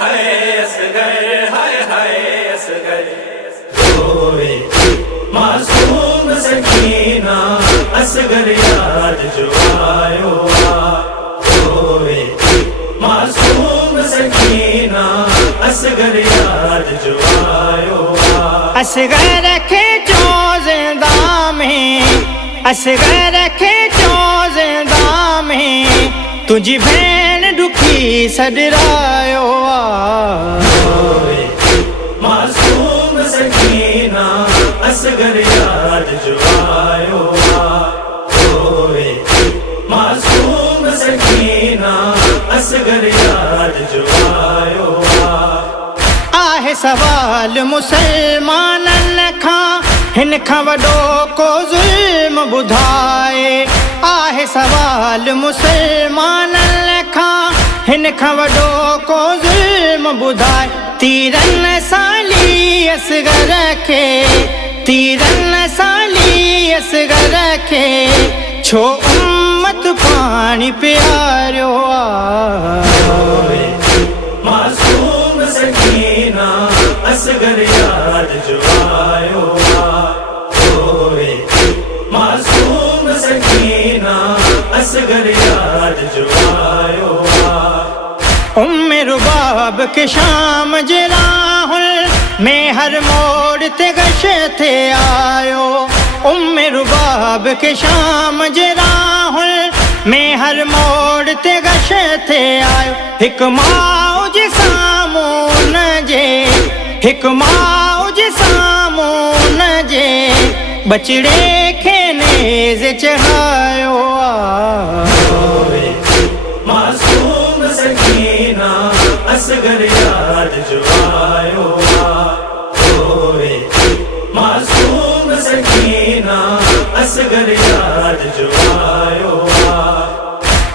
हाय असगर, हाय हाय असगर। रोए मासूम सकीना असगर याद जो आयो रोए मासूम सकीना असगर याद जो आयो असगर खे चो ज़िंदा में, असगर खे चो ज़िंदा में तुझी भेण दुखी सॾरायो रोए मासूम सकीना असगर याद जो आयो रोए मासूम सकीना असगर याद जो आयो आहे सवाल मुसलमाननि खां हिन खां वॾो को ज़ुल्म ॿुधाए आहे सवाल मुसलमाननि खां हिन खां वॾो को ज़ुल्म ॿुधाए तीरनि साली असगर खे तीरनि साली असगर खे छो उम्मत पाणी पियारियो रोए मासूम सकीना असगर याद जो आयो रोए मासूम सकीना असगर याद जो आयो उम्मे रुबाब के शाम जे राहुल में हर मोड़ ते गश थे आयो उम्मे रुबाब के शाम जे राहुल में हर मोड़ ते गश थे आयो हिक माउ जे साम्हूं न जे हिक माउ जे साम्हूं न जे बचड़े खे नेज़ चढ़ायो रोए मासूम सकीना असगर याद जो आयो रोए मासूम सकीना असगर याद जो आयो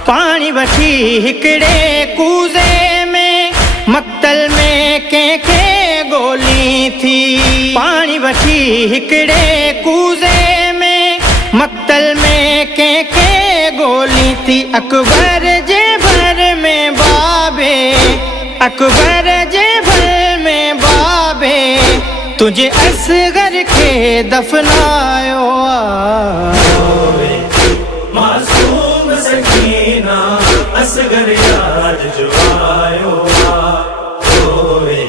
पानी वठी हिकड़े कूज़े में मक्तल में कंहिंखे गोली थी पानी वठी हिकड़े कूज़े में मक्तल में कंहिंखे गोली थी अकबर जे भर में बाबे अकबर जे भर में बाबे तुझे असगर खे दफनायो रोए मासूम सकीना असगर याद जो आयो रोए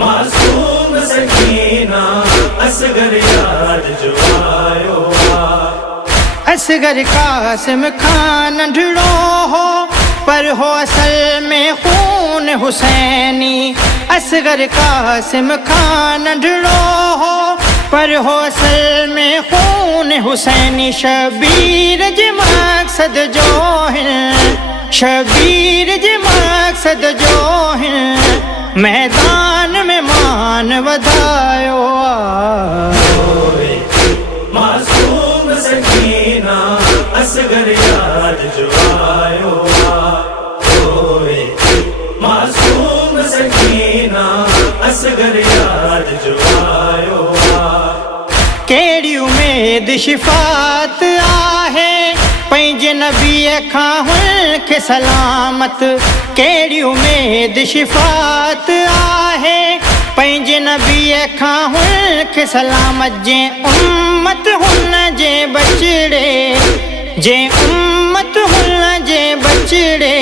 मासूम सकीना असगर याद जो आयो असगर कासिम खान नंढड़ो हो पर हो असल में खून हुसैनी असगर कासिम खान नंढड़ो हो पर हो असल में खून हुसैनी शबीर जे मक़सद जो हिन शबीर जे मक़सद जो हिन मैदान में मान वधायो रोए मासूम सकीना असगर याद जो आयो रोए मासूम सकीना असगर याद जो आयो केड़ी उमेद शिफ़ात आहे पंहिंजे नबीअ खां हुन खे सलामत केड़ी उमेद शिफ़ात आहे पंहिंजे नबीअ खां हुन खे सलामत जे उम्मत हुन जे बचड़े जे उम्मत हुन जे बचड़े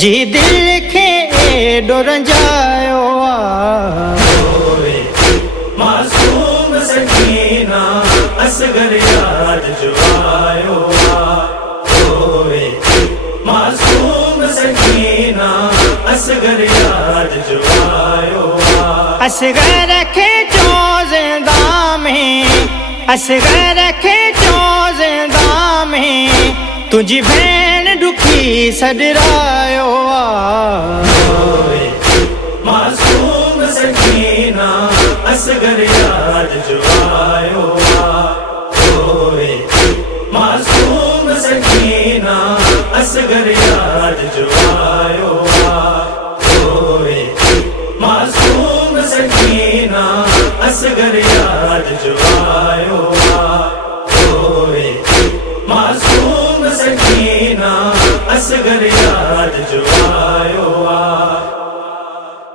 जी दिल खे एॾो रंजायो रोए मासूम सकीना असगर याद जो आयो रोए मासूम सकीना असगर याद जो आयो असगर खे चो ज़िंदा में असगर खे चो ज़िंदा में तुझी भेण दुखी सॾरायो रोए मासूम सकीना असगर याद जो आयो रोए मासूम सकीना असगर याद जो आयो रोए मासूम सकीना असगर याद जो आयो रोए मासूम सकीना असगर याद जो आयो